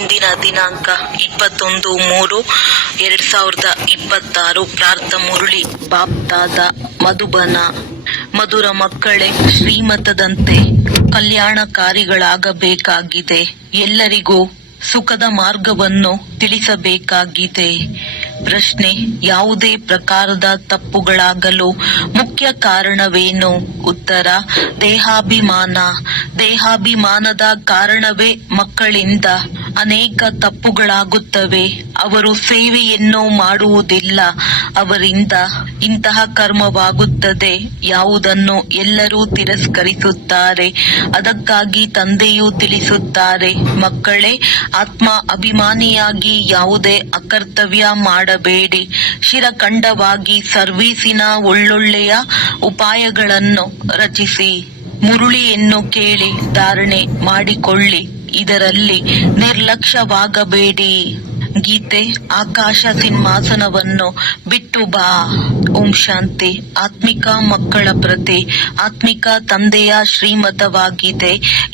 ಇಂದಿನ ದಿನಾಂಕ 21/3/2026. ಪ್ರಾರ್ಥ ಮುರಳಿ ಬಾಪ್ತಾದ ಮಧುಬನ. ಮಧುರ ಮಕ್ಕಳೇ, ಶ್ರೀಮತದಂತೆ ಕಲ್ಯಾಣಕಾರಿಗಳಾಗಬೇಕಾಗಿದೆ. ಎಲ್ಲರಿಗೂ ಸುಖದ ಮಾರ್ಗವನ್ನು ತಿಳಿಸಬೇಕಾಗಿದೆ. ಪ್ರಶ್ನೆ: ಯಾವುದೇ ಪ್ರಕಾರದ ತಪ್ಪುಗಳಾಗಲು ಮುಖ್ಯ ಕಾರಣವೇನು? ಉತ್ತರ: ದೇಹಾಭಿಮಾನ. ದೇಹಾಭಿಮಾನದ ಕಾರಣವೇ ಮಕ್ಕಳಿಂದ ಅನೇಕ ತಪ್ಪುಗಳಾಗುತ್ತವೆ. ಅವರು ಸೇವೆಯನ್ನು ಮಾಡುವುದಿಲ್ಲ, ಅವರಿಂದ ಇಂತಹ ಕರ್ಮವಾಗುತ್ತದೆ. ಯಾವುದನ್ನು ಎಲ್ಲರೂ ತಿರಸ್ಕರಿಸುತ್ತಾರೆ. ಅದಕ್ಕಾಗಿ ತಂದೆಯೂ ತಿಳಿಸುತ್ತಾರೆ, ಮಕ್ಕಳೇ, ಆತ್ಮ ಅಭಿಮಾನಿಯಾಗಿ ಯಾವುದೇ ಅಕರ್ತವ್ಯ ಮಾಡಬೇಡಿ. ಶಿರಖಂಡವಾಗಿ ಸರ್ವೀಸಿನ ಒಳ್ಳೊಳ್ಳೆಯ ಉಪಾಯಗಳನ್ನು ರಚಿಸಿ. ಮುರುಳಿಯನ್ನು ಕೇಳಿ ಧಾರಣೆ ಮಾಡಿಕೊಳ್ಳಿ. ಇದರಲ್ಲಿ ನಿರ್ಲಕ್ಷ್ಯವಾಗಬೇಡಿ. ಗೀತೆ: ಆಕಾಶ ಸಿಂಹಾಸನವನ್ನು ಬಿಟ್ಟು ಬಾ. ಓಂ ಶಾಂತಿ. ಆತ್ಮಿಕ ಮಕ್ಕಳ ಪ್ರತಿ ಆತ್ಮಿಕ ತಂದೆಯ ಶ್ರೀಮತವಾಗಿದೆ.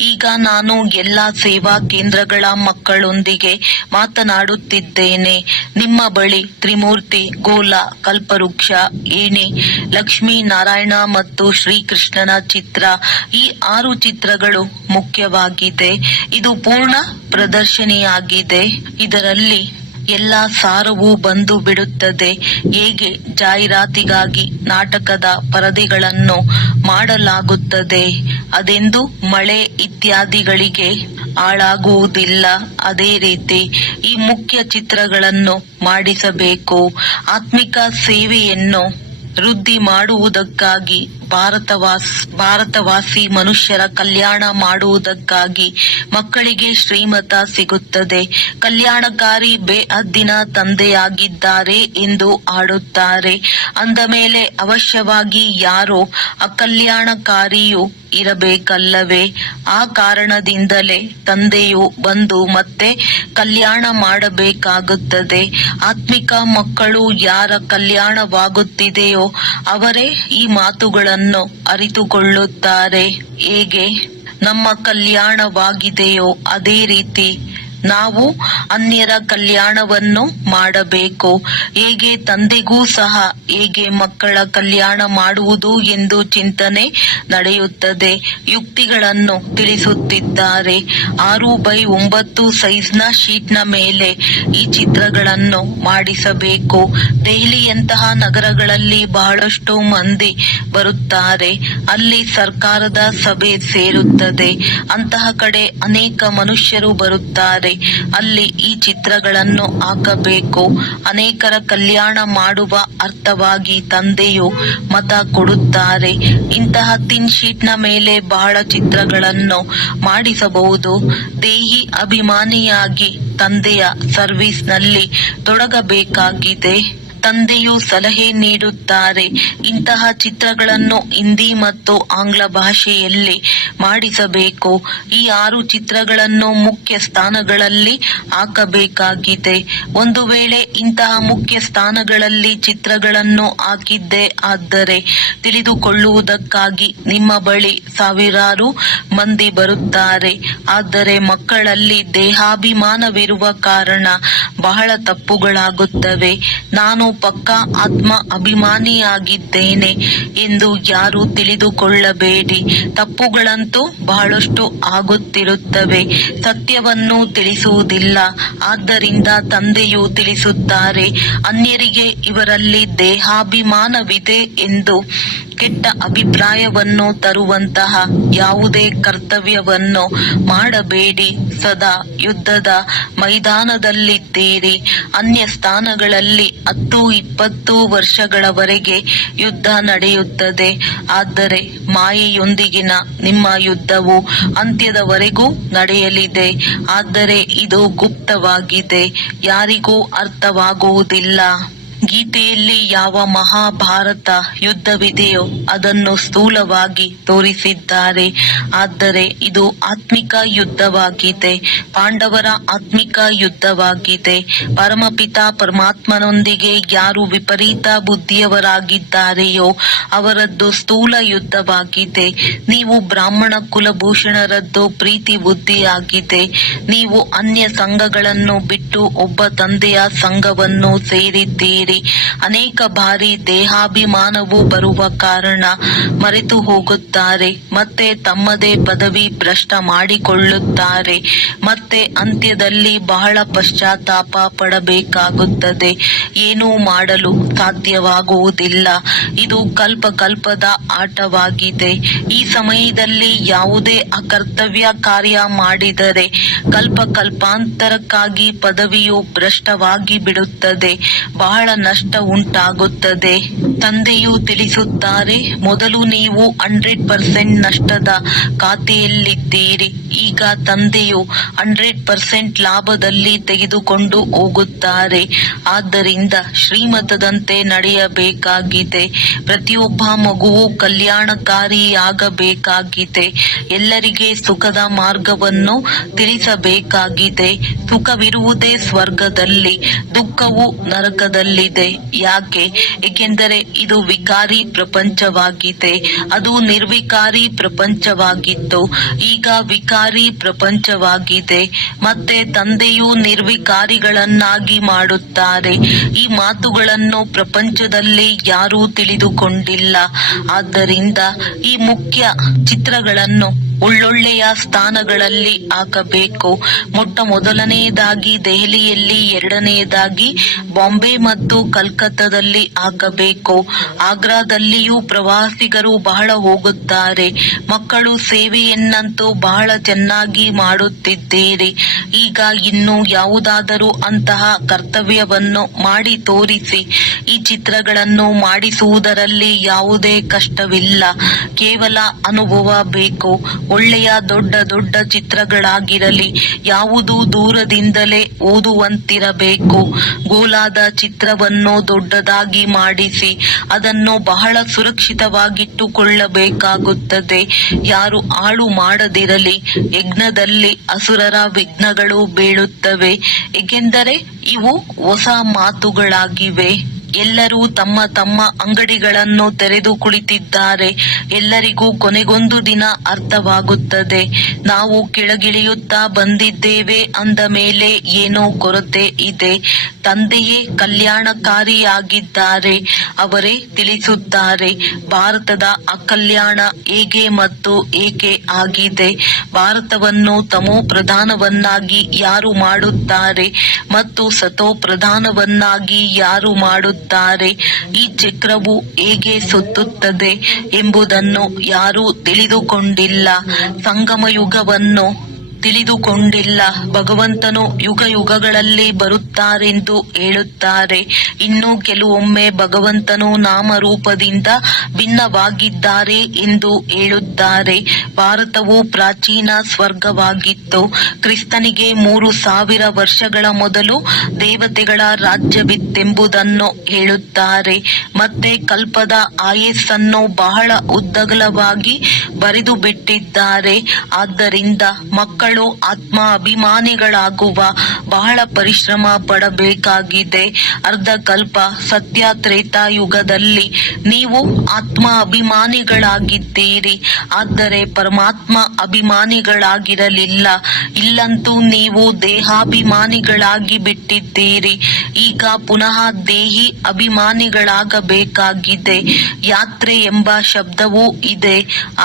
ಈಗ ನಾನು ಎಲ್ಲ ಸೇವಾ ಕೇಂದ್ರಗಳ ಮಕ್ಕಳೊಂದಿಗೆ ಮಾತನಾಡುತ್ತಿದ್ದೇನೆ. ನಿಮ್ಮ ಬಳಿ ತ್ರಿಮೂರ್ತಿ, ಗೋಲ, ಕಲ್ಪವೃಕ್ಷ, ಏಣಿ, ಲಕ್ಷ್ಮೀ ನಾರಾಯಣ ಮತ್ತು ಶ್ರೀಕೃಷ್ಣನ ಚಿತ್ರ, ಈ 6 ಚಿತ್ರಗಳು ಮುಖ್ಯವಾಗಿದೆ. ಇದು ಪೂರ್ಣ ಪ್ರದರ್ಶನಿಯಾಗಿದೆ. ಇದರಲ್ಲಿ ಎಲ್ಲ ಸಾರವೂ ಬಂದು ಬಿಡುತ್ತದೆ. ಹೇಗೆ ಜಾಹೀರಾತಿಗಾಗಿ ನಾಟಕದ ಪರದೆಗಳನ್ನು ಮಾಡಲಾಗುತ್ತದೆ, ಅದೆಂದು ಮಳೆ ಇತ್ಯಾದಿಗಳಿಗೆ ಹಾಳಾಗುವುದಿಲ್ಲ. ಅದೇ ರೀತಿ ಈ ಮುಖ್ಯ ಚಿತ್ರಗಳನ್ನು ಮಾಡಿಸಬೇಕು. ಆತ್ಮಿಕ ಸೇವೆಯನ್ನು ವೃದ್ಧಿ ಮಾಡುವುದಕ್ಕಾಗಿ, ಭಾರತವಾಸಿ ಮನುಷ್ಯರ ಕಲ್ಯಾಣ ಮಾಡುವುದಕ್ಕಾಗಿ ಮಕ್ಕಳಿಗೆ ಶ್ರೀಮತ ಸಿಗುತ್ತದೆ. ಕಲ್ಯಾಣಕಾರಿ ಬೇಹದ್ದಿನ ತಂದೆಯಾಗಿದ್ದಾರೆ ಎಂದು ಆಡುತ್ತಾರೆ. ಅಂದ ಮೇಲೆ ಅವಶ್ಯವಾಗಿ ಯಾರೋ ಅಕಲ್ಯಾಣಕಾರಿಯೂ ಇರಬೇಕಲ್ಲವೇ? ಆ ಕಾರಣದಿಂದಲೇ ತಂದೆಯು ಬಂದು ಮತ್ತೆ ಕಲ್ಯಾಣ ಮಾಡಬೇಕಾಗುತ್ತದೆ. ಆತ್ಮಿಕ ಮಕ್ಕಳು ಯಾರ ಕಲ್ಯಾಣವಾಗುತ್ತಿದೆಯೋ ಅವರೇ ಈ ಮಾತುಗಳನ್ನು ಅರಿತುಕೊಳ್ಳುತ್ತಾರೆ. ಹೇಗೆ ನಮ್ಮ ಕಲ್ಯಾಣವಾಗಿದೆಯೋ ಅದೇ ರೀತಿ ನಾವು ಅನ್ಯರ ಕಲ್ಯಾಣವನ್ನು ಮಾಡಬೇಕು. ಹೇಗೆ ತಂದೆಗೂ ಸಹ ಹೇಗೆ ಮಕ್ಕಳ ಕಲ್ಯಾಣ ಮಾಡುವುದು ಎಂದು ಚಿಂತನೆ ನಡೆಯುತ್ತದೆ. ಯುಕ್ತಿಗಳನ್ನು ತಿಳಿಸುತ್ತಿದ್ದಾರೆ. 6x9 ಸೈಜ್ನ ಶೀಟ್ನ ಮೇಲೆ ಈ ಚಿತ್ರಗಳನ್ನು ಮಾಡಿಸಬೇಕು. ದೆಹಲಿಯಂತಹ ನಗರಗಳಲ್ಲಿ ಬಹಳಷ್ಟು ಮಂದಿ ಬರುತ್ತಾರೆ. ಅಲ್ಲಿ ಸರ್ಕಾರದ ಸಭೆ ಸೇರುತ್ತದೆ. ಅಂತಹ ಕಡೆ ಅನೇಕ ಮನುಷ್ಯರು ಬರುತ್ತಾರೆ. ಅಲ್ಲಿ ಈ ಚಿತ್ರಗಳನ್ನು ಹಾಕಬೇಕು. ಅನೇಕರ ಕಲ್ಯಾಣ ಮಾಡುವ ಅರ್ಥವಾಗಿ ತಂದೆಯು ಮತ ಕೊಡುತ್ತಾರೆ. ಇಂತಹ ತಿನ್ ಶೀಟ್ನ ಮೇಲೆ ಬಹಳ ಚಿತ್ರಗಳನ್ನು ಮಾಡಿಸಬಹುದು. ದೇಹಿ ಅಭಿಮಾನಿಯಾಗಿ ತಂದೆಯ ಸರ್ವಿಸ್ನಲ್ಲಿ ತೊಡಗಬೇಕಾಗಿದೆ. ತಂದೆಯು ಸಲಹೆ ನೀಡುತ್ತಾರೆ. ಇಂತಹ ಚಿತ್ರಗಳನ್ನು ಹಿಂದಿ ಮತ್ತು ಆಂಗ್ಲ ಭಾಷೆಯಲ್ಲಿ ಮಾಡಿಸಬೇಕು. ಈ 6 ಚಿತ್ರಗಳನ್ನು ಮುಖ್ಯ ಸ್ಥಾನಗಳಲ್ಲಿ ಹಾಕಬೇಕಾಗಿದೆ. ಒಂದು ವೇಳೆ ಇಂತಹ ಮುಖ್ಯ ಸ್ಥಾನಗಳಲ್ಲಿ ಚಿತ್ರಗಳನ್ನು ಹಾಕಿದ್ದೇ ಆದರೆ ತಿಳಿದುಕೊಳ್ಳುವುದಕ್ಕಾಗಿ ನಿಮ್ಮ ಬಳಿ ಸಾವಿರಾರು ಮಂದಿ ಬರುತ್ತಾರೆ. ಆದರೆ ಮಕ್ಕಳಲ್ಲಿ ದೇಹಾಭಿಮಾನವಿರುವ ಕಾರಣ ಬಹಳ ತಪ್ಪುಗಳಾಗುತ್ತವೆ. ನಾನು ಪಕ್ಕಾ ಆತ್ಮ ಅಭಿಮಾನಿಯಾಗಿದ್ದೇನೆ ಎಂದು ಯಾರು ತಿಳಿದುಕೊಳ್ಳಬೇಡಿ. ತಪ್ಪುಗಳಂತೂ ಬಹಳಷ್ಟು ಆಗುತ್ತಿರುತ್ತವೆ. ಸತ್ಯವನ್ನು ತಿಳಿಸುವುದಿಲ್ಲ. ಆದ್ದರಿಂದ ತಂದೆಯು ತಿಳಿಸುತ್ತಾರೆ, ಅನ್ಯರಿಗೆ ಇವರಲ್ಲಿ ದೇಹಾಭಿಮಾನವಿದೆ ಎಂದು ಕೆಟ್ಟ ಅಭಿಪ್ರಾಯವನ್ನು ತರುವಂತಹ ಯಾವುದೇ ಕರ್ತವ್ಯವನ್ನು ಮಾಡಬೇಡಿ. ಸದಾ ಯುದ್ಧದ ಮೈದಾನದಲ್ಲಿದ್ದೀರಿ. ಅನ್ಯ ಸ್ಥಾನಗಳಲ್ಲಿ 10-20 ವರ್ಷಗಳವರೆಗೆ ಯುದ್ಧ ನಡೆಯುತ್ತದೆ. ಆದರೆ ಮಾಯೆಯೊಂದಿಗಿನ ನಿಮ್ಮ ಯುದ್ಧವು ಅಂತ್ಯದವರೆಗೂ ನಡೆಯಲಿದೆ. ಆದರೆ ಇದು ಗುಪ್ತವಾಗಿದೆ, ಯಾರಿಗೂ ಅರ್ಥವಾಗುವುದಿಲ್ಲ. ಗೀತೆಯಲ್ಲಿ ಯಾವ ಮಹಾಭಾರತ ಯುದ್ಧವಿದೆಯೋ ಅದನ್ನು ಸ್ಥೂಲವಾಗಿ ತೋರಿಸಿದ್ದಾರೆ. ಆದರೆ ಇದು ಆತ್ಮಿಕ ಯುದ್ಧವಾಗಿದೆ, ಪಾಂಡವರ ಆತ್ಮಿಕ ಯುದ್ಧವಾಗಿದೆ. ಪರಮಪಿತ ಪರಮಾತ್ಮನೊಂದಿಗೆ ಯಾರು ವಿಪರೀತ ಬುದ್ಧಿಯವರಾಗಿದ್ದಾರೆಯೋ ಅವರದ್ದು ಸ್ಥೂಲ ಯುದ್ಧವಾಗಿದೆ. ನೀವು ಬ್ರಾಹ್ಮಣ ಕುಲಭೂಷಣರದ್ದು ಪ್ರೀತಿ ಬುದ್ಧಿಯಾಗಿದೆ. ನೀವು ಅನ್ಯ ಸಂಘಗಳನ್ನು ಬಿಟ್ಟು ಒಬ್ಬ ತಂದೆಯ ಸಂಘವನ್ನು ಸೇರಿದ್ದೀರಿ. ಅನೇಕ ಬಾರಿ ದೇಹಾಭಿಮಾನವು ಬರುವ ಕಾರಣ ಮರೆತು ಹೋಗುತ್ತಾರೆ, ಮತ್ತೆ ತಮ್ಮದೇ ಪದವಿ ಭ್ರಷ್ಟ ಮಾಡಿಕೊಳ್ಳುತ್ತಾರೆ, ಮತ್ತೆ ಅಂತ್ಯದಲ್ಲಿ ಬಹಳ ಪಶ್ಚಾತ್ತಾಪ ಪಡಬೇಕಾಗುತ್ತದೆ. ಏನೂ ಮಾಡಲು ಸಾಧ್ಯವಾಗುವುದಿಲ್ಲ. ಇದು ಕಲ್ಪದ ಆಟವಾಗಿದೆ. ಈ ಸಮಯದಲ್ಲಿ ಯಾವುದೇ ಅಕರ್ತವ್ಯ ಕಾರ್ಯ ಮಾಡಿದರೆ ಕಲ್ಪಾಂತರಕ್ಕಾಗಿ ಪದವಿಯು ಭ್ರಷ್ಟವಾಗಿ ಬಿಡುತ್ತದೆ, ಬಹಳ ನಷ್ಟ ಉಂಟಾಗುತ್ತದೆ. ತಂದೆಯು ತಿಳಿಸುತ್ತಾರೆ, ಮೊದಲು ನೀವು 100% ನಷ್ಟದ ಖಾತೆಯಲ್ಲಿದ್ದೀರಿ. ಈಗ ತಂದೆಯು 100% ಲಾಭದಲ್ಲಿ ತೆಗೆದುಕೊಂಡು ಹೋಗುತ್ತಾರೆ. ಆದ್ದರಿಂದ ಶ್ರೀಮತದಂತೆ ನಡೆಯಬೇಕಾಗಿದೆ. ಪ್ರತಿಯೊಬ್ಬ ಮಗುವು ಕಲ್ಯಾಣಕಾರಿಯಾಗಬೇಕಾಗಿದೆ. ಎಲ್ಲರಿಗೆ ಸುಖದ ಮಾರ್ಗವನ್ನು ತಿಳಿಸಬೇಕಾಗಿದೆ. ಸುಖವಿರುವುದೇ ಸ್ವರ್ಗದಲ್ಲಿ, ದುಃಖವು ನರಕದಲ್ಲಿದೆ. ಯಾಕೆ? ಏಕೆಂದರೆ ಇದು ವಿಕಾರಿ ಪ್ರಪಂಚವಾಗಿದೆ. ಅದು ನಿರ್ವಿಕಾರಿ ಪ್ರಪಂಚವಾಗಿತ್ತು, ಈಗ ವಿಕಾರಿ ಪ್ರಪಂಚವಾಗಿದೆ. ಮತ್ತೆ ತಂದೆಯು ನಿರ್ವಿಕಾರಿಗಳನ್ನಾಗಿ ಮಾಡುತ್ತಾರೆ. ಈ ಮಾತುಗಳನ್ನು ಪ್ರಪಂಚದಲ್ಲಿ ಯಾರೂ ತಿಳಿದುಕೊಂಡಿಲ್ಲ. ಆದ್ದರಿಂದ ಈ ಮುಖ್ಯ ಚಿತ್ರಗಳನ್ನು ಒಳ್ಳೊಳ್ಳೆಯ ಸ್ಥಾನಗಳಲ್ಲಿ ಹಾಕಬೇಕು. ಮೊದಲನೆಯದಾಗಿ ದೆಹಲಿಯಲ್ಲಿ, ಎರಡನೆಯದಾಗಿ ಬಾಂಬೆ ಮತ್ತು ಕಲ್ಕತ್ತಾದಲ್ಲಿ ಹಾಕಬೇಕು. ಆಗ್ರಾದಲ್ಲಿಯೂ ಪ್ರವಾಸಿಗರು ಬಹಳ ಹೋಗುತ್ತಾರೆ. ಮಕ್ಕಳು ಸೇವೆಯನ್ನಂತೂ ಬಹಳ ಚೆನ್ನಾಗಿ ಮಾಡುತ್ತಿದ್ದೀರಿ. ಈಗ ಇನ್ನು ಯಾವುದಾದರೂ ಅಂತಹ ಕರ್ತವ್ಯವನ್ನು ಮಾಡಿ ತೋರಿಸಿ. ಈ ಚಿತ್ರಗಳನ್ನು ಮಾಡಿಸುವುದರಲ್ಲಿ ಯಾವುದೇ ಕಷ್ಟವಿಲ್ಲ, ಕೇವಲ ಅನುಭವ ಬೇಕು. ಒಳ್ಳೆಯ ದೊಡ್ಡ ಚಿತ್ರಗಳಾಗಿರಲಿ, ಯಾವುದು ದೂರದಿಂದಲೇ ಓದುವಂತಿರಬೇಕು. ಗೋಲಾದ ಚಿತ್ರವನ್ನು ದೊಡ್ಡದಾಗಿ ಮಾಡಿಸಿ ಅದನ್ನು ಬಹಳ ಸುರಕ್ಷಿತವಾಗಿಟ್ಟುಕೊಳ್ಳಬೇಕಾಗುತ್ತದೆ. ಯಾರು ಹಾಳು ಮಾಡದಿರಲಿ. ಯಜ್ಞದಲ್ಲಿ ಅಸುರರ ವಿಘ್ನಗಳು ಬೀಳುತ್ತವೆ, ಏಕೆಂದರೆ ಇವು ಹೊಸ ಮಾತುಗಳಾಗಿವೆ. ಎಲ್ಲರೂ ತಮ್ಮ ತಮ್ಮ ಅಂಗಡಿಗಳನ್ನು ತೆರೆದು ಕುಳಿತಿದ್ದಾರೆ. ಎಲ್ಲರಿಗೂ ಕೊನೆಗೊಂದು ದಿನ ಅರ್ಥವಾಗುತ್ತದೆ. ನಾವು ಕೆಳಗಿಳಿಯುತ್ತಾ ಬಂದಿದ್ದೇವೆ ಅಂದ ಮೇಲೆ ಏನೋ ಕೊರತೆ ಇದೆ. ತಂದೆಯೇ ಕಲ್ಯಾಣಕಾರಿಯಾಗಿದ್ದಾರೆ. ಅವರೇ ತಿಳಿಸುತ್ತಾರೆ ಭಾರತದ ಅಕಲ್ಯಾಣ ಹೇಗೆ ಮತ್ತು ಏಕೆ ಆಗಿದೆ. ಭಾರತವನ್ನು ತಮೋ ಪ್ರಧಾನವನ್ನಾಗಿ ಯಾರು ಮಾಡುತ್ತಾರೆ ಮತ್ತು ಸತೋ ಪ್ರಧಾನವನ್ನಾಗಿ ಯಾರು ಮಾಡುತ್ತಾರೆ. ಈ ಚಕ್ರವು ಹೇಗೆ ಸುತ್ತುತ್ತದೆ ಎಂಬುದನ್ನು ಯಾರೂ ತಿಳಿದುಕೊಂಡಿಲ್ಲ. ಸಂಗಮ ಯುಗವನ್ನು ತಿಳಿದುಕೊಂಡಿಲ್ಲ. ಭಗವಂತನು ಯುಗ ಯುಗಗಳಲ್ಲಿ ಬರುತ್ತಾರೆಂದು ಹೇಳುತ್ತಾರೆ. ಇನ್ನು ಕೆಲವೊಮ್ಮೆ ಭಗವಂತನು ನಾಮರೂಪದಿಂದ ಭಿನ್ನವಾಗಿದ್ದಾರೆ ಎಂದು ಹೇಳುತ್ತಾರೆ. ಭಾರತವು ಪ್ರಾಚೀನ ಸ್ವರ್ಗವಾಗಿತ್ತು. ಕ್ರಿಸ್ತನಿಗೆ 3000 ವರ್ಷಗಳ ಮೊದಲು ದೇವತೆಗಳ ರಾಜ್ಯವಿತ್ತೆಂಬುದನ್ನು ಹೇಳುತ್ತಾರೆ. ಮತ್ತೆ ಕಲ್ಪದ ಆಯಸ್ಸನ್ನು ಬಹಳ ಉದ್ದಗಲವಾಗಿ ಬರೆದು ಬಿಟ್ಟಿದ್ದಾರೆ. ಆದ್ದರಿಂದ ಮಕ್ಕಳು ಆತ್ಮ ಅಭಿಮಾನಿಗಳಾಗುವ ಬಹಳ ಪರಿಶ್ರಮ ಪಡಬೇಕಾಗಿದೆ. ಅರ್ಧಕಲ್ಪ ಸತ್ಯ ತ್ರೇತಾಯುಗದಲ್ಲಿ ನೀವು ಆತ್ಮ ಅಭಿಮಾನಿಗಳಾಗಿದ್ದೀರಿ, ಆದರೆ ಪರಮಾತ್ಮ ಅಭಿಮಾನಿಗಳಾಗಿರಲಿಲ್ಲ. ಇಲ್ಲಂತೂ ನೀವು ದೇಹಾಭಿಮಾನಿಗಳಾಗಿ ಬಿಟ್ಟಿದ್ದೀರಿ. ಈಗ ಪುನಃ ದೇಹಿ ಅಭಿಮಾನಿಗಳಾಗಬೇಕಾಗಿದೆ. ಯಾತ್ರೆ ಎಂಬ ಶಬ್ದವೂ ಇದೆ,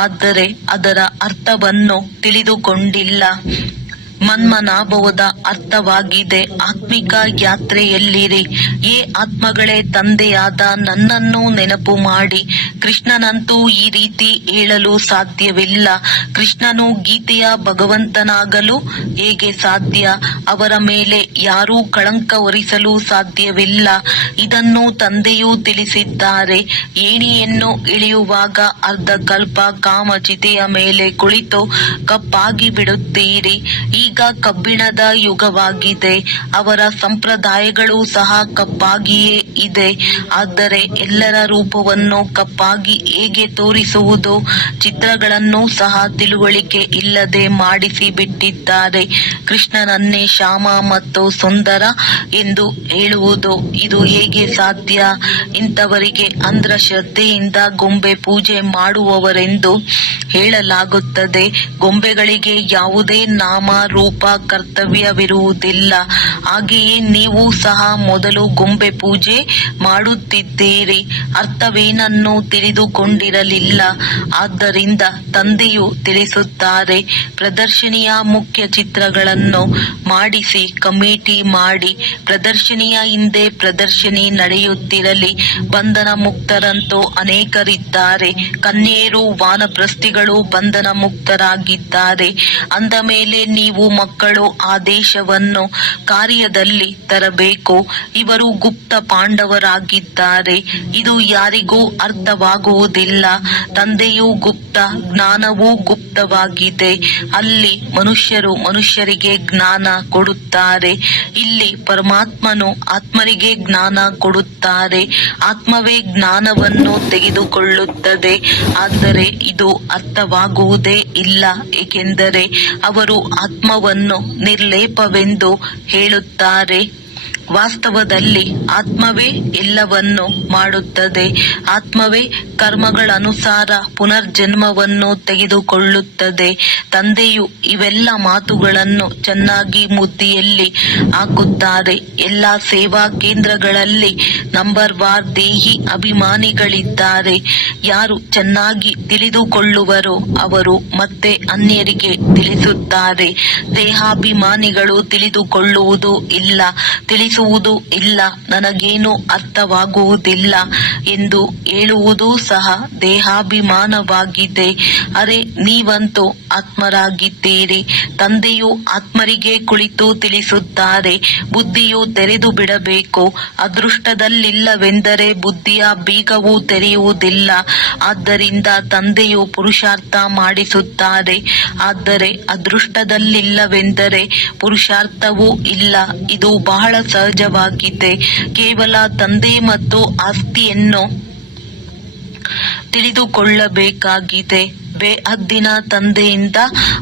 ಆದರೆ ಅದರ ಅರ್ಥವನ್ನು ತಿಳಿದುಕೊಂಡಿಲ್ಲ. ಮನ್ಮನಾಭವದ ಅರ್ಥವಾಗಿದೆ ಆತ್ಮಿಕ ಯಾತ್ರೆಯಲ್ಲಿರಿ. ಏ ಆತ್ಮಗಳೇ, ತಂದೆಯಾದ ನನ್ನನ್ನು ನೆನಪು ಮಾಡಿ. ಕೃಷ್ಣನಂತೂ ಈ ರೀತಿ ಹೇಳಲು ಸಾಧ್ಯವಿಲ್ಲ. ಕೃಷ್ಣನು ಗೀತೆಯ ಭಗವಂತನಾಗಲು ಹೇಗೆ ಸಾಧ್ಯ? ಅವರ ಮೇಲೆ ಯಾರೂ ಕಳಂಕ ಹೊರಿಸಲು ಸಾಧ್ಯವಿಲ್ಲ. ಇದನ್ನು ತಂದೆಯೂ ತಿಳಿಸಿದ್ದಾರೆ. ಏಣಿಯನ್ನು ಇಳಿಯುವಾಗ ಅರ್ಧಕಲ್ಪ ಕಾಮಚಿತೆಯ ಮೇಲೆ ಕುಳಿತು ಕಪ್ಪಾಗಿ ಬಿಡುತ್ತೀರಿ. ಈಗ ಈಗ ಕಬ್ಬಿಣದ ಯುಗವಾಗಿದೆ. ಅವರ ಸಂಪ್ರದಾಯಗಳು ಸಹ ಕಪ್ಪಾಗಿಯೇ ಇದೆ. ಆದರೆ ಎಲ್ಲರ ರೂಪವನ್ನು ಕಪ್ಪಾಗಿ ಹೇಗೆ ತೋರಿಸುವುದು? ಚಿತ್ರಗಳನ್ನು ಸಹ ತಿಳುವಳಿಕೆ ಇಲ್ಲದೆ ಮಾಡಿಸಿ ಬಿಟ್ಟಿದ್ದಾರೆ. ಕೃಷ್ಣನನ್ನೇ ಶ್ಯಾಮ ಮತ್ತು ಸುಂದರ ಎಂದು ಹೇಳುವುದು ಇದು ಹೇಗೆ ಸಾಧ್ಯ? ಇಂಥವರಿಗೆ ಅಂಧಶ್ರದ್ಧೆಯಿಂದ ಗೊಂಬೆ ಪೂಜೆ ಮಾಡುವವರೆಂದು ಹೇಳಲಾಗುತ್ತದೆ. ಗೊಂಬೆಗಳಿಗೆ ಯಾವುದೇ ನಾಮ ರೂಪ ಕರ್ತವ್ಯವಿರುವುದಿಲ್ಲ. ಹಾಗೆಯೇ ನೀವು ಸಹ ಮೊದಲು ಗೊಂಬೆ ಪೂಜೆ ಮಾಡುತ್ತಿದ್ದೀರಿ. ಅರ್ಥವೇನನ್ನು ತಿಳಿದುಕೊಂಡಿರಲಿಲ್ಲ. ಆದ್ದರಿಂದ ತಂದೆಯು ತಿಳಿಸುತ್ತಾರೆ, ಪ್ರದರ್ಶನಿಯ ಮುಖ್ಯ ಚಿತ್ರಗಳನ್ನು ಮಾಡಿಸಿ ಕಮಿಟಿ ಮಾಡಿ. ಪ್ರದರ್ಶನಿಯ ಹಿಂದೆ ಪ್ರದರ್ಶನಿ ನಡೆಯುತ್ತಿರಲಿ. ಬಂಧನ ಮುಕ್ತರಂತೂ ಅನೇಕರಿದ್ದಾರೆ. ಕನ್ಯೆಯರು, ವಾನಪ್ರಸ್ಥಿಗಳು ಬಂಧನ ಮುಕ್ತರಾಗಿದ್ದಾರೆ. ಅಂದ ಮೇಲೆ ನೀವು ಮಕ್ಕಳು ಆದೇಶವನ್ನು ಕಾರ್ಯದಲ್ಲಿ ತರಬೇಕು. ಇವರು ಗುಪ್ತ ಪಾಂಡವರಾಗಿದ್ದಾರೆ. ಇದು ಯಾರಿಗೂ ಅರ್ಥವಾಗುವುದಿಲ್ಲ. ತಂದೆಯೂ ಗುಪ್ತ, ಜ್ಞಾನವೂ ಗುಪ್ತವಾಗಿದೆ. ಅಲ್ಲಿ ಮನುಷ್ಯರು ಮನುಷ್ಯರಿಗೆ ಜ್ಞಾನ ಕೊಡುತ್ತಾರೆ. ಇಲ್ಲಿ ಪರಮಾತ್ಮನು ಆತ್ಮರಿಗೆ ಜ್ಞಾನ ಕೊಡುತ್ತಾರೆ. ಆತ್ಮವೇ ಜ್ಞಾನವನ್ನು ತೆಗೆದುಕೊಳ್ಳುತ್ತದೆ. ಆದರೆ ಇದು ಅರ್ಥವಾಗುವುದೇ ಇಲ್ಲ. ಏಕೆಂದರೆ ಅವರು ಆತ್ಮವನ್ನು ನಿರ್ಲೇಪವೆಂದು ಹೇಳುತ್ತಾರೆ. ವಾಸ್ತವದಲ್ಲಿ ಆತ್ಮವೇ ಎಲ್ಲವನ್ನು ಮಾಡುತ್ತದೆ. ಆತ್ಮವೇ ಕರ್ಮಗಳನುಸಾರ ಪುನರ್ಜನ್ಮವನ್ನು ತೆಗೆದುಕೊಳ್ಳುತ್ತದೆ. ತಂದೆಯು ಇವೆಲ್ಲ ಮಾತುಗಳನ್ನು ಚೆನ್ನಾಗಿ ಬುದ್ಧಿಯಲ್ಲಿ ಹಾಕುತ್ತಾರೆ. ಎಲ್ಲ ಸೇವಾ ಕೇಂದ್ರಗಳಲ್ಲಿ ನಂಬರ್ ವಾರ್ ದೇಹಿ ಅಭಿಮಾನಿಗಳಿದ್ದಾರೆ. ಯಾರು ಚೆನ್ನಾಗಿ ತಿಳಿದುಕೊಳ್ಳುವರೋ ಅವರು ಮತ್ತೆ ಅನ್ಯರಿಗೆ ತಿಳಿಸುತ್ತಾರೆ. ದೇಹಾಭಿಮಾನಿಗಳು ತಿಳಿದುಕೊಳ್ಳುವುದು ಇಲ್ಲ, ತಿಳಿಸುವುದೂ ಇಲ್ಲ, ನನಗೇನು ಅರ್ಥವಾಗುವುದಿಲ್ಲ ಎಂದು ಹೇಳುವುದೂ ಸಹ ದೇಹಾಭಿಮಾನವಾಗಿದೆ. ಅರೆ, ನೀವಂತೂ ಆತ್ಮರಾಗಿದ್ದೀರಿ. ತಂದೆಯು ಆತ್ಮರಿಗೆ ಕುಳಿತು ತಿಳಿಸುತ್ತಾರೆ. ಬುದ್ಧಿಯು ತೆರೆದು ಬಿಡಬೇಕು. ಅದೃಷ್ಟದಲ್ಲಿಲ್ಲವೆಂದರೆ ಬುದ್ಧಿಯ ಬೀಗವು ತೆರೆಯುವುದಿಲ್ಲ. ಆದ್ದರಿಂದ ತಂದೆಯು ಪುರುಷಾರ್ಥ ಮಾಡಿಸುತ್ತಾರೆ. ಆದರೆ ಅದೃಷ್ಟದಲ್ಲಿಲ್ಲವೆಂದರೆ ಪುರುಷಾರ್ಥವೂ ಇಲ್ಲ. ಇದು ಬಹಳ ಸಹಜವಾಗಿದೆ. ಕೇವಲ ತಂದೆ ಮತ್ತು ಆಸ್ತಿಯನ್ನು ತಿಳಿದುಕೊಳ್ಳಬೇಕಾಗಿದೆ. ಬೇಹದ್ದಿನ ತಂದೆಯಿಂದ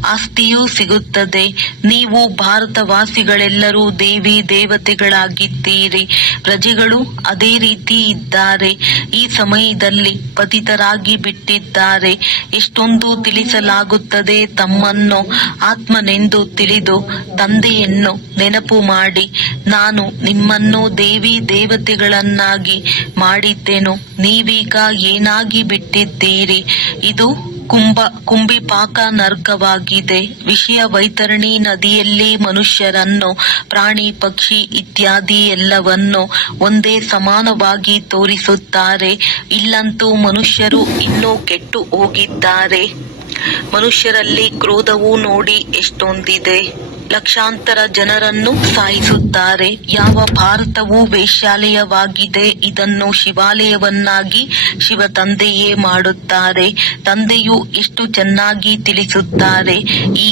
ಆಸ್ತಿಯೂ ಸಿಗುತ್ತದೆ. ನೀವು ಭಾರತವಾಸಿಗಳೆಲ್ಲರೂ ದೇವಿ ದೇವತೆಗಳಾಗಿದ್ದೀರಿ. ಪ್ರಜೆಗಳು ಅದೇ ರೀತಿ ಇದ್ದಾರೆ. ಈ ಸಮಯದಲ್ಲಿ ಪತಿತರಾಗಿ ಬಿಟ್ಟಿದ್ದಾರೆ. ಎಷ್ಟೊಂದು ತಿಳಿಸಲಾಗುತ್ತದೆ. ತಮ್ಮನ್ನು ಆತ್ಮನೆಂದು ತಿಳಿದು ತಂದೆಯನ್ನು ನೆನಪು ಮಾಡಿ, ನಾನು ನಿಮ್ಮನ್ನು ದೇವಿ ದೇವತೆಗಳನ್ನಾಗಿ ಮಾಡಿದ್ದೆನು. ನೀವೀಗ ಏನಾಗಿ ಬಿಟ್ಟಿದ್ದೀರಿ? ಇದು ಕುಂಭಿಪಾಕ ನರ್ಕವಾಗಿದೆ. ವಿಷಯ ವೈತರಣಿ ನದಿಯಲ್ಲಿ ಮನುಷ್ಯರನ್ನು, ಪ್ರಾಣಿ ಪಕ್ಷಿ ಇತ್ಯಾದಿ ಎಲ್ಲವನ್ನು ಒಂದೇ ಸಮಾನವಾಗಿ ತೋರಿಸುತ್ತಾರೆ. ಇಲ್ಲಂತೂ ಮನುಷ್ಯರು ಇನ್ನೂ ಕೆಟ್ಟು ಹೋಗಿದ್ದಾರೆ. ಮನುಷ್ಯರಲ್ಲಿ ಕ್ರೋಧವು ನೋಡಿ ಎಷ್ಟೊಂದಿದೆ. ಲಕ್ಷಾಂತರ ಜನರನ್ನು ಸಾಯಿಸುತ್ತಾರೆ. ಯಾವ ಭಾರತವು ವೇಶ್ಯಾಲಯವಾಗಿದೆ, ಇದನ್ನು ಶಿವಾಲಯವನ್ನಾಗಿ ಶಿವ ತಂದೆಯೇ ಮಾಡುತ್ತಾರೆ. ತಂದೆಯು ಎಷ್ಟು ಚೆನ್ನಾಗಿ ತಿಳಿಸುತ್ತಾರೆ.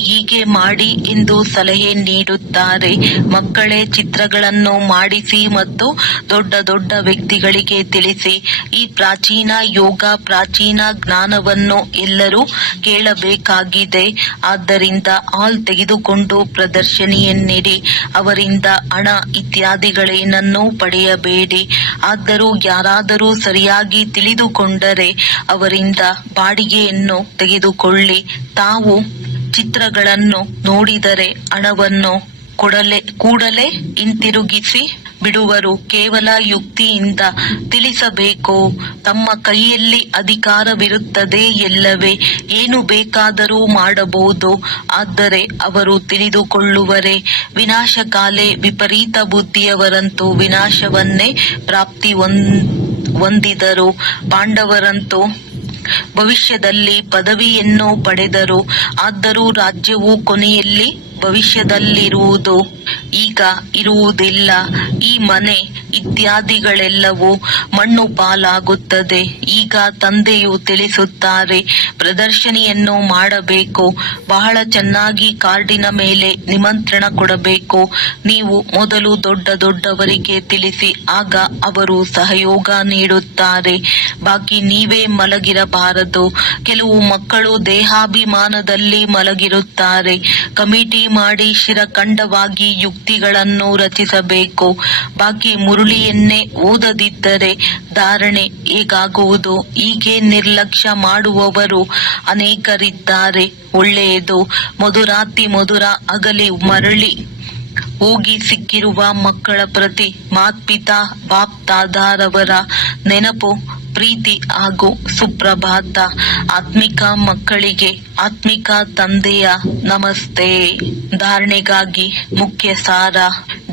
ಹೀಗೆ ಮಾಡಿ ಎಂದು ಸಲಹೆ ನೀಡುತ್ತಾರೆ. ಮಕ್ಕಳೇ ಚಿತ್ರಗಳನ್ನು ಮಾಡಿಸಿ ಮತ್ತು ದೊಡ್ಡ ದೊಡ್ಡ ವ್ಯಕ್ತಿಗಳಿಗೆ ತಿಳಿಸಿ. ಈ ಪ್ರಾಚೀನ ಯೋಗ, ಪ್ರಾಚೀನ ಜ್ಞಾನವನ್ನು ಎಲ್ಲರೂ ಕೇಳಬೇಕಾಗಿದೆ. ಆದ್ದರಿಂದ ಹಾಲ್ ತೆಗೆದುಕೊಂಡು ಪ್ರದರ್ಶನಿಯನ್ನಿಡಿ. ಅವರಿಂದ ಹಣ ಇತ್ಯಾದಿಗಳೇನನ್ನೂ ಪಡೆಯಬೇಡಿ. ಆದರೂ ಯಾರಾದರೂ ಸರಿಯಾಗಿ ತಿಳಿದುಕೊಂಡರೆ ಅವರಿಂದ ಬಾಡಿಗೆಯನ್ನು ತೆಗೆದುಕೊಳ್ಳಿ. ತಾವು ಚಿತ್ರಗಳನ್ನು ನೋಡಿದರೆ ಹಣವನ್ನು ಕೂಡಲೇ ಹಿಂತಿರುಗಿಸಿ ಬಿಡುವರು. ಕೇವಲ ಯುಕ್ತಿಯಿಂದ ತಿಳಿಸಬೇಕು. ತಮ್ಮ ಕೈಯಲ್ಲಿ ಅಧಿಕಾರವಿರುತ್ತದೆ ಎಲ್ಲವೇ, ಏನು ಬೇಕಾದರೂ ಮಾಡಬಹುದು. ಆದರೆ ಅವರು ತಿಳಿದುಕೊಳ್ಳುವರೆ. ವಿನಾಶಕಾಲೆ ವಿಪರೀತ ಬುದ್ಧಿಯವರಂತೂ ವಿನಾಶವನ್ನೇ ಪ್ರಾಪ್ತಿ ಹೊಂದಿದರು. ಪಾಂಡವರಂತೂ ಭವಿಷ್ಯದಲ್ಲಿ ಪದವಿಯನ್ನು ಪಡೆದರು. ಆದರೂ ರಾಜ್ಯವು ಕೊನೆಯಲ್ಲಿ ಭವಿಷ್ಯದಲ್ಲಿರುವುದು, ಈಗ ಇರುವುದಿಲ್ಲ. ಈ ಮನೆ ಇತ್ಯಾದಿಗಳೆಲ್ಲವೂ ಮಣ್ಣು ಪಾಲಾಗುತ್ತದೆ. ಈಗ ತಂದೆಯು ತಿಳಿಸುತ್ತಾರೆ, ಪ್ರದರ್ಶನಿಯನ್ನು ಮಾಡಬೇಕು, ಬಹಳ ಚೆನ್ನಾಗಿ ಕಾರ್ಡಿನ ಮೇಲೆ ನಿಮಂತ್ರಣ ಕೊಡಬೇಕು. ನೀವು ಮೊದಲು ದೊಡ್ಡವರಿಗೆ ತಿಳಿಸಿ, ಆಗ ಅವರು ಸಹಯೋಗ ನೀಡುತ್ತಾರೆ. ಬಾಕಿ ನೀವೇ ಮಲಗಿರಬಾರದು. ಕೆಲವು ಮಕ್ಕಳು ದೇಹಾಭಿಮಾನದಲ್ಲಿ ಮಲಗಿರುತ್ತಾರೆ. ಕಮಿಟಿ ಮಾಡಿ ಶಿರಖಂಡವಾಗಿ ಯುಕ್ತಿಗಳನ್ನು ರಚಿಸಬೇಕು. ಬಾಕಿ ಮುರುಳಿಯನ್ನೇ ಓದದಿದ್ದರೆ ಧಾರಣೆ ಹೇಗಾಗುವುದು? ಹೀಗೆ ನಿರ್ಲಕ್ಷ್ಯ ಮಾಡುವವರು ಅನೇಕರಿದ್ದಾರೆ. ಒಳ್ಳೆಯದು, ಮಧುರಾತಿ ಮಧುರ ಅಗಲಿ ಮರಳಿ ಹೋಗಿ ಸಿಕ್ಕಿರುವ ಮಕ್ಕಳ ಪ್ರತಿ ಮಾತ್ಪಿತಾ ಬಾಪ್ದಾದಾರವರ ನೆನಪು, ಪ್ರೀತಿ ಹಾಗೂ ಸುಪ್ರಭಾತ. ಆತ್ಮಿಕ ಮಕ್ಕಳಿಗೆ ಆತ್ಮಿಕ ತಂದೆಯ ನಮಸ್ತೆ. ಧಾರಣೆಗಾಗಿ ಮುಖ್ಯ ಸಾರ: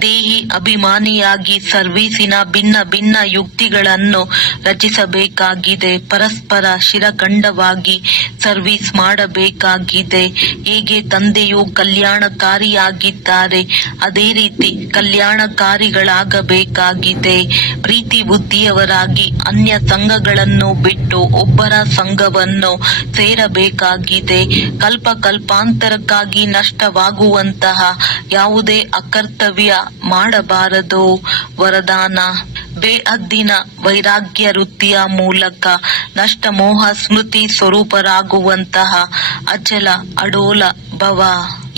ದೇಹಿ ಅಭಿಮಾನಿಯಾಗಿ ಸರ್ವೀಸಿನ ಭಿನ್ನ ಭಿನ್ನ ಯುಕ್ತಿಗಳನ್ನು ರಚಿಸಬೇಕಾಗಿದೆ. ಪರಸ್ಪರ ಶಿರಖಂಡವಾಗಿ ಸರ್ವೀಸ್ ಮಾಡಬೇಕಾಗಿದೆ. ಹೇಗೆ ತಂದೆಯು ಕಲ್ಯಾಣಕಾರಿಯಾಗಿದ್ದಾರೆ, ಅದೇ ರೀತಿ ಕಲ್ಯಾಣಕಾರಿಗಳಾಗಬೇಕಾಗಿದೆ. ಪ್ರೀತಿ ಬುದ್ಧಿಯವರಾಗಿ ಅನ್ಯ ಸಂಘಗಳನ್ನು ಬಿಟ್ಟು ಒಬ್ಬರ ಸಂಘವನ್ನು ಸೇರಬೇಕಾಗಿದೆ. ಕಲ್ಪ ಕಲ್ಪಾಂತರಕ್ಕಾಗಿ ನಷ್ಟವಾಗುವಂತಹ ಯಾವುದೇ ಅಕರ್ತವ್ಯ ಮಾಡಬಾರದು. ವರದಾನ: ಬೇಹದ್ದಿನ ವೈರಾಗ್ಯ ವೃತ್ತಿಯ ಮೂಲಕ ನಷ್ಟ ಮೋಹ ಸ್ಮೃತಿ ಸ್ವರೂಪರಾಗುವಂತಹ ಅಚಲ ಅಡೋಲ ಭವ.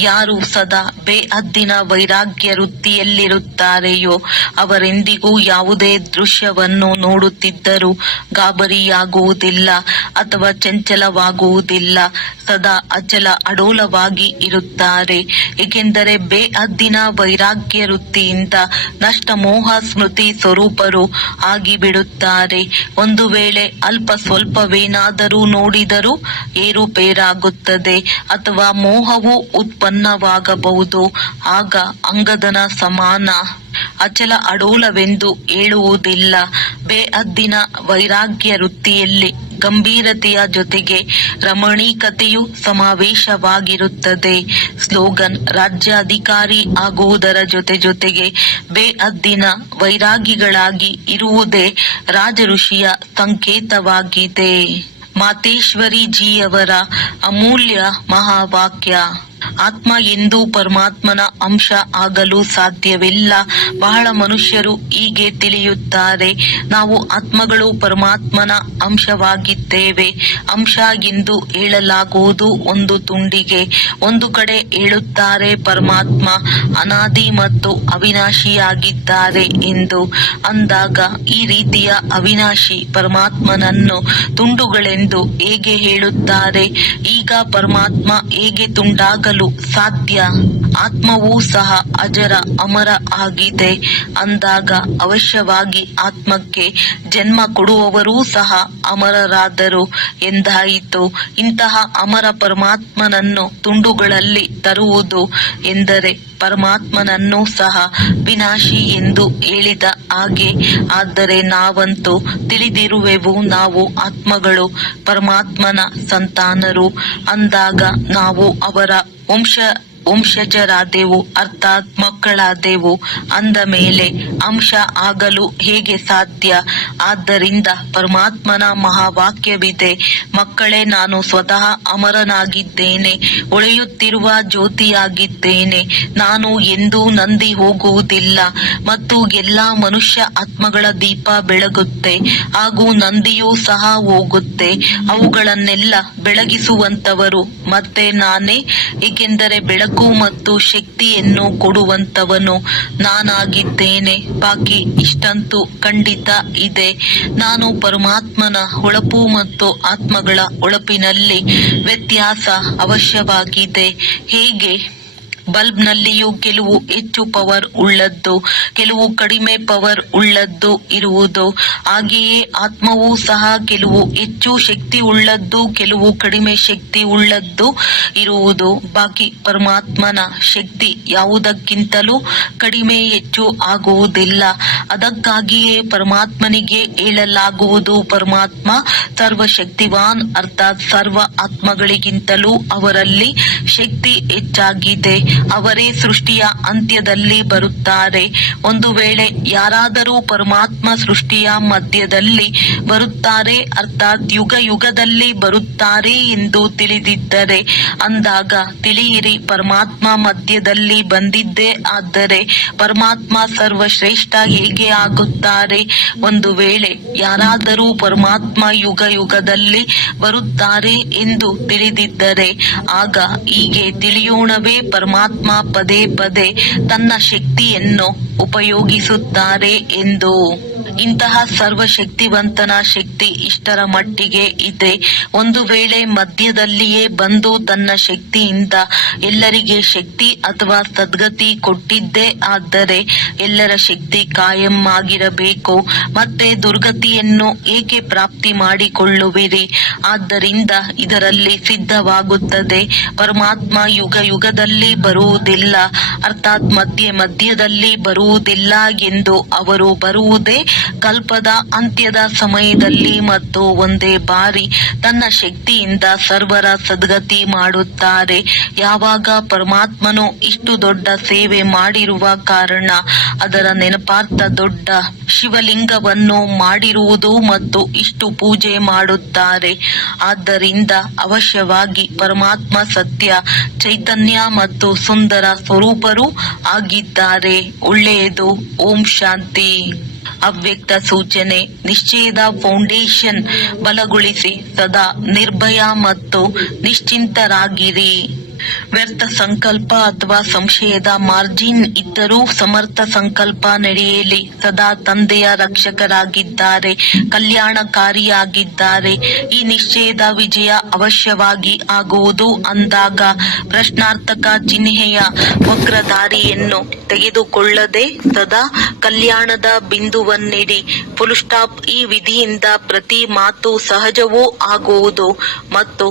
ಯಾರು ಸದಾ ಬೇಹದ್ದಿನ ವೈರಾಗ್ಯ ವೃತ್ತಿಯಲ್ಲಿರುತ್ತಾರೆಯೋ ಅವರೆಂದಿಗೂ ಯಾವುದೇ ದೃಶ್ಯವನ್ನು ನೋಡುತ್ತಿದ್ದರೂ ಗಾಬರಿಯಾಗುವುದಿಲ್ಲ ಅಥವಾ ಚಂಚಲವಾಗುವುದಿಲ್ಲ. ಸದಾ ಅಚಲ ಅಡೋಲವಾಗಿ ಇರುತ್ತಾರೆ. ಏಕೆಂದರೆ ಬೇಹದ್ದಿನ ವೈರಾಗ್ಯ ವೃತ್ತಿಯಿಂದ ನಷ್ಟ ಮೋಹ ಸ್ಮೃತಿ ಸ್ವರೂಪರು ಆಗಿಬಿಡುತ್ತಾರೆ. ಒಂದು ವೇಳೆ ಅಲ್ಪ ಸ್ವಲ್ಪವೇನಾದರೂ ನೋಡಿದರೂ ಏರುಪೇರಾಗುತ್ತದೆ ಅಥವಾ ಮೋಹವು ಉತ್ಪನ್ನವಾಗಬಹುದು. ಆಗ ಅಂಗದನ ಸಮಾನ ಅಚಲ ಅಡೋಲವೆಂದು ಹೇಳುವುದಿಲ್ಲ. ಬೇಹದ್ದಿನ ವೈರಾಗ್ಯ ವೃತ್ತಿಯಲ್ಲಿ ಗಂಭೀರತೆಯ ಜೊತೆಗೆ ರಮಣೀಕತೆಯು ಸಮಾವೇಶವಾಗಿರುತ್ತದೆ. ಸ್ಲೋಗನ್: ರಾಜ್ಯಾಧಿಕಾರಿ ಆಗುವುದರ ಜೊತೆಗೆ ಬೇಹದ್ದಿನ ವೈರಾಗಿಗಳಾಗಿ ಇರುವುದೇ ರಾಜಋಷಿಯ ಸಂಕೇತವಾಗಿದೆ. ಮಾತೇಶ್ವರಿಜಿಯವರ ಅಮೂಲ್ಯ ಮಹಾವಾಕ್ಯ: ಆತ್ಮ ಎಂದೂ ಪರಮಾತ್ಮನ ಅಂಶ ಆಗಲು ಸಾಧ್ಯವಿಲ್ಲ. ಬಹಳ ಮನುಷ್ಯರು ಹೀಗೆ ತಿಳಿಯುತ್ತಾರೆ, ನಾವು ಆತ್ಮಗಳು ಪರಮಾತ್ಮನ ಅಂಶವಾಗಿದ್ದೇವೆ. ಅಂಶ ಎಂದು ಹೇಳಲಾಗುವುದು ಒಂದು ತುಂಡಿಗೆ. ಒಂದು ಕಡೆ ಹೇಳುತ್ತಾರೆ ಪರಮಾತ್ಮ ಅನಾದಿ ಮತ್ತು ಅವಿನಾಶಿಯಾಗಿದ್ದಾರೆ ಎಂದು. ಅಂದಾಗ ಈ ರೀತಿಯ ಅವಿನಾಶಿ ಪರಮಾತ್ಮನನ್ನು ತುಂಡುಗಳೆಂದು ಹೇಗೆ ಹೇಳುತ್ತಾರೆ? ಈಗ ಪರಮಾತ್ಮ ಹೇಗೆ ತುಂಡಾಗಲು ಸಾಧ್ಯ? ಆತ್ಮವೂ ಸಹ ಅಜರ ಅಮರ ಆಗಿದೆ. ಅಂದಾಗ ಅವಶ್ಯವಾಗಿ ಆತ್ಮಕ್ಕೆ ಜನ್ಮ ಕೊಡುವವರೂ ಸಹ ಅಮರರಾದರು ಎಂದಾಯಿತು. ಇಂತಹ ಅಮರ ಪರಮಾತ್ಮನನ್ನು ತುಂಡುಗಳಲ್ಲಿ ತರುವುದು ಎಂದರೆ ಪರಮಾತ್ಮನನ್ನು ಸಹ ವಿನಾಶಿ ಎಂದು ಹೇಳಿದ ಹಾಗೆ. ಆದರೆ ನಾವಂತೂ ತಿಳಿದಿರುವೆವು, ನಾವು ಆತ್ಮಗಳು ಪರಮಾತ್ಮನ ಸಂತಾನರು. ಅಂದಾಗ ನಾವು ಅವರ ವಂಶಜರಾದೆವು, ಅರ್ಥಾತ್ ಮಕ್ಕಳಾದೆವು. ಅಂದ ಮೇಲೆ ಅಂಶ ಆಗಲು ಹೇಗೆ ಸಾಧ್ಯ? ಆದ್ದರಿಂದ ಪರಮಾತ್ಮನ ಮಹಾವಾಕ್ಯವಿದೆ, ಮಕ್ಕಳೇ, ನಾನು ಸ್ವತಃ ಅಮರನಾಗಿದ್ದೇನೆ, ಹೊಳೆಯುತ್ತಿರುವ ಜ್ಯೋತಿಯಾಗಿದ್ದೇನೆ. ನಾನು ಎಂದೂ ನಂದಿ ಹೋಗುವುದಿಲ್ಲ ಮತ್ತು ಎಲ್ಲಾ ಮನುಷ್ಯ ಆತ್ಮಗಳ ದೀಪ ಬೆಳಗುತ್ತೆ ಹಾಗೂ ನಂದಿಯೂ ಸಹ ಹೋಗುತ್ತೆ. ಅವುಗಳನ್ನೆಲ್ಲ ಬೆಳಗಿಸುವಂತವರು ಮತ್ತೆ ನಾನೇ. ಏಕೆಂದರೆ ಬೆಳಕು ಮತ್ತು ಶಕ್ತಿಯನ್ನು ಕೊಡುವಂತವನು ನಾನಾಗಿದ್ದೇನೆ. ಬಾಕಿ ಇಷ್ಟಂತೂ ಖಂಡಿತ ಇದೆ, ನಾನು ಪರಮಾತ್ಮನ ಹೊಳಪು ಮತ್ತು ಆತ್ಮಗಳ ಹೊಳಪಿನಲ್ಲಿ ವ್ಯತ್ಯಾಸ ಅವಶ್ಯವಾಗಿದೆ. ಹೇಗೆ ಬಲ್ಬ್ನಲ್ಲಿಯೂ ಕೆಲವು ಹೆಚ್ಚು ಪವರ್ ಉಳ್ಳದ್ದು, ಕೆಲವು ಕಡಿಮೆ ಪವರ್ ಉಳ್ಳದ್ದು ಇರುವುದು, ಹಾಗೆಯೇ ಆತ್ಮವೂ ಸಹ ಕೆಲವು ಹೆಚ್ಚು ಶಕ್ತಿ ಉಳ್ಳದ್ದು, ಕೆಲವು ಕಡಿಮೆ ಶಕ್ತಿ ಉಳ್ಳದ್ದು ಇರುವುದು. ಬಾಕಿ ಪರಮಾತ್ಮನ ಶಕ್ತಿ ಯಾವುದಕ್ಕಿಂತಲೂ ಕಡಿಮೆ ಹೆಚ್ಚು ಆಗುವುದಿಲ್ಲ. ಅದಕ್ಕಾಗಿಯೇ ಪರಮಾತ್ಮನಿಗೆ ಹೇಳಲಾಗುವುದು, ಪರಮಾತ್ಮ ಸರ್ವಶಕ್ತಿವಾನ್, ಅರ್ಥಾತ್ ಸರ್ವ ಆತ್ಮಗಳಿಗಿಂತಲೂ ಅವರಲ್ಲಿ ಶಕ್ತಿ ಹೆಚ್ಚಾಗಿದೆ. ಅವರೇ ಸೃಷ್ಟಿಯ ಅಂತ್ಯದಲ್ಲಿ ಬರುತ್ತಾರೆ. ಒಂದು ವೇಳೆ ಯಾರಾದರೂ ಪರಮಾತ್ಮ ಸೃಷ್ಟಿಯ ಮಧ್ಯದಲ್ಲಿ ಬರುತ್ತಾರೆ, ಅರ್ಥಾತ್ ಯುಗ ಯುಗದಲ್ಲಿ ಬರುತ್ತಾರೆ ಎಂದು ತಿಳಿದಿದ್ದರೆ ಅಂದಾಗ ತಿಳಿಯಿರಿ, ಪರಮಾತ್ಮ ಮಧ್ಯದಲ್ಲಿ ಬಂದಿದ್ದೇ ಆದರೆ ಪರಮಾತ್ಮ ಸರ್ವಶ್ರೇಷ್ಠ ಹೇಗೆ ಆಗುತ್ತಾರೆ? ಒಂದು ವೇಳೆ ಯಾರಾದರೂ ಪರಮಾತ್ಮ ಯುಗ ಯುಗದಲ್ಲಿ ಬರುತ್ತಾರೆ ಎಂದು ತಿಳಿದಿದ್ದರೆ ಆಗ ಹೀಗೆ ತಿಳಿಯೋಣವೇ, ಪರಮಾತ್ಮ ಪದೇ ಪದೇ ತನ್ನ ಶಕ್ತಿಯನ್ನು ಉಪಯೋಗಿಸುತ್ತಾರೆ ಎಂದು. ಇಂತಹ ಸರ್ವಶಕ್ತಿವಂತನ ಶಕ್ತಿ ಇಷ್ಟರ ಮಟ್ಟಿಗೆ ಇದೆ. ಒಂದು ವೇಳೆ ಮಧ್ಯದಲ್ಲಿಯೇ ಬಂದು ತನ್ನ ಶಕ್ತಿಯಿಂದ ಎಲ್ಲರಿಗೆ ಶಕ್ತಿ ಅಥವಾ ಸದ್ಗತಿ ಕೊಟ್ಟಿದ್ದೇ ಆದರೆ ಎಲ್ಲರ ಶಕ್ತಿ ಕಾಯಂ ಆಗಿರಬೇಕು. ಮತ್ತೆ ದುರ್ಗತಿಯನ್ನು ಏಕೆ ಪ್ರಾಪ್ತಿ ಮಾಡಿಕೊಳ್ಳುವಿರಿ? ಆದ್ದರಿಂದ ಇದರಲ್ಲಿ ಸಿದ್ಧವಾಗುತ್ತದೆ, ಪರಮಾತ್ಮ ಯುಗ ಯುಗದಲ್ಲಿ ಬರುವುದಿಲ್ಲ, ಅರ್ಥಾತ್ ಮಧ್ಯದಲ್ಲಿ ಬರುವುದಿಲ್ಲ ಎಂದು. ಅವರು ಬರುವುದೇ ಕಲ್ಪದ ಅಂತ್ಯದ ಸಮಯದಲ್ಲಿ ಮತ್ತು ಒಂದೇ ಬಾರಿ ತನ್ನ ಶಕ್ತಿಯಿಂದ ಸರ್ವರ ಸದ್ಗತಿ ಮಾಡುತ್ತಾರೆ. ಯಾವಾಗ ಪರಮಾತ್ಮನು ಇಷ್ಟು ದೊಡ್ಡ ಸೇವೆ ಮಾಡಿರುವ ಕಾರಣ ಅದರ ನೆನಪಾರ್ಥ ದೊಡ್ಡ ಶಿವಲಿಂಗವನ್ನು ಮಾಡಿರುವುದು ಮತ್ತು ಇಷ್ಟು ಪೂಜೆ ಮಾಡುತ್ತಾರೆ. ಆದ್ದರಿಂದ ಅವಶ್ಯವಾಗಿ ಪರಮಾತ್ಮ ಸತ್ಯ ಚೈತನ್ಯ ಮತ್ತು ಸುಂದರ ಸ್ವರೂಪರೂ ಆಗಿದ್ದಾರೆ. ಒಳ್ಳೆಯದು. ಓಂ ಶಾಂತಿ. ಅವ್ಯಕ್ತ ಸೂಚನೆ: ನಿಶ್ಚಯದ ಫೌಂಡೇಶನ್ ಬಲಗೊಳಿಸಿ ಸದಾ ನಿರ್ಭಯ ಮತ್ತು ನಿಶ್ಚಿಂತರಾಗಿರಿ. ವ್ಯರ್ಥ ಸಂಕಲ್ಪ ಅಥವಾ ಸಂಶಯದ ಮಾರ್ಜಿನ್ ಇದ್ದರೂ ಸಮರ್ಥ ಸಂಕಲ್ಪ ನಡೆಯಲಿ. ಸದಾ ತಂದೆಯ ರಕ್ಷಕರಾಗಿದ್ದಾರೆ, ಕಲ್ಯಾಣಕಾರಿಯಾಗಿದ್ದಾರೆ. ಈ ನಿಶ್ಚಯದ ವಿಜಯ ಅವಶ್ಯವಾಗಿ ಆಗುವುದು ಅಂದಾಗ ಪ್ರಶ್ನಾರ್ಥಕ ಚಿಹ್ನೆಯ ವಕ್ರದಾರಿಯನ್ನು ತೆಗೆದುಕೊಳ್ಳದೆ ಸದಾ ಕಲ್ಯಾಣದ ಬಿಂದುವನ್ನಿಡಿ. Full stop. ಈ ವಿಧಿಯಿಂದ ಪ್ರತಿ ಮಾತು ಸಹಜವೂ ಆಗುವುದು ಮತ್ತು